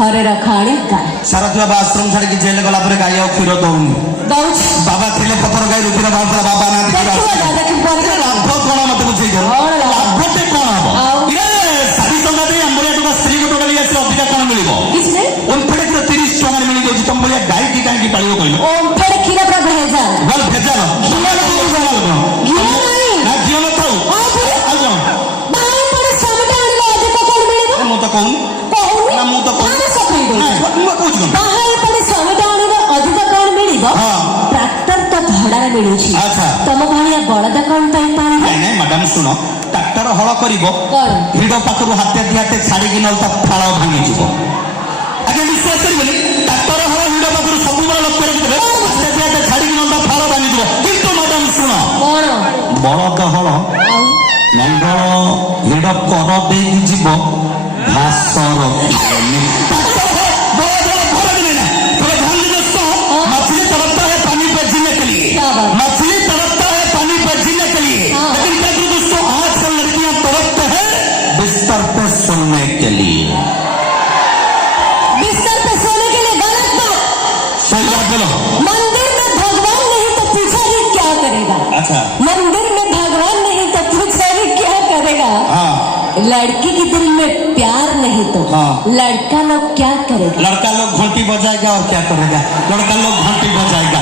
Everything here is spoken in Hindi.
घरे रखाणी गाय सारथी बाबा आश्रम छाड़ के जेल गला पर गाय और क्षीर दौन बाबा थे पतर गाय रुधिर बाबा बाबा ना लाभ कौन मत बुझे लाभटे कौन हम सारी टंका दे आंबरिया टका स्त्री को टोटली आसी अधिका कौन मिलिबो किछ नै ओमफेड किलो 30 टका मिलि दोछि तुम बलिया गाय की काहे की पालियो कहलो ओमफेड खीरा पूरा भेजाल बोल भेजाल घिया नहीं ना घिया न थाउ आ जाओ बाहर पड़े समटा आनिले अधिका कौन मिलिबो मु तो कहूं ना मु तो कहूं ना सखई दो मु कहूं बाहर पड़े समटा आनिले अधिका कौन मिलिबो ट्रैक्टर तो भड़ा मिलु छी अच्छा तम भालिया बळदा कौन पाई पानी नहीं मैडम सुनो ट्रैक्टर हल करिवो कोन हिडो पाखरु हाते दिहाते छाड़ी कि नल त फाळ भांगी जिवो आगे विश्वास करिबोनी ट्रैक्टर हल हिडो पाखरु सब बेला लक्ष्य रखिबे हाते दिहाते छाड़ी कि नल त फाळ भांगी जिवो किंतु मैडम सुनो कोन बळद हल नंगल हिडो कर देई जिवो घास रखिबोनी मछली तड़पता है पानी पर जीने के लिए मछली तड़पता है पानी पर जीने के लिए लेकिन क्या करूं दोस्तों आजकल लड़कियां तड़पते हैं बिस्तर पे सोने के लिए बिस्तर पे सोने के लिए गलत बात सही बात बोलो मंदिर में भगवान नहीं तो पूछा भी क्या करेगा अच्छा मंदिर में भगवान नहीं तो पूछा भी क्या करेगा हाँ लड़की के दिल में प्यार नहीं तो लड़का लोग क्या करेगा लड़का लोग घंटी बजाएगा और क्या करेगा लड़का लोग घंटी बजाएगा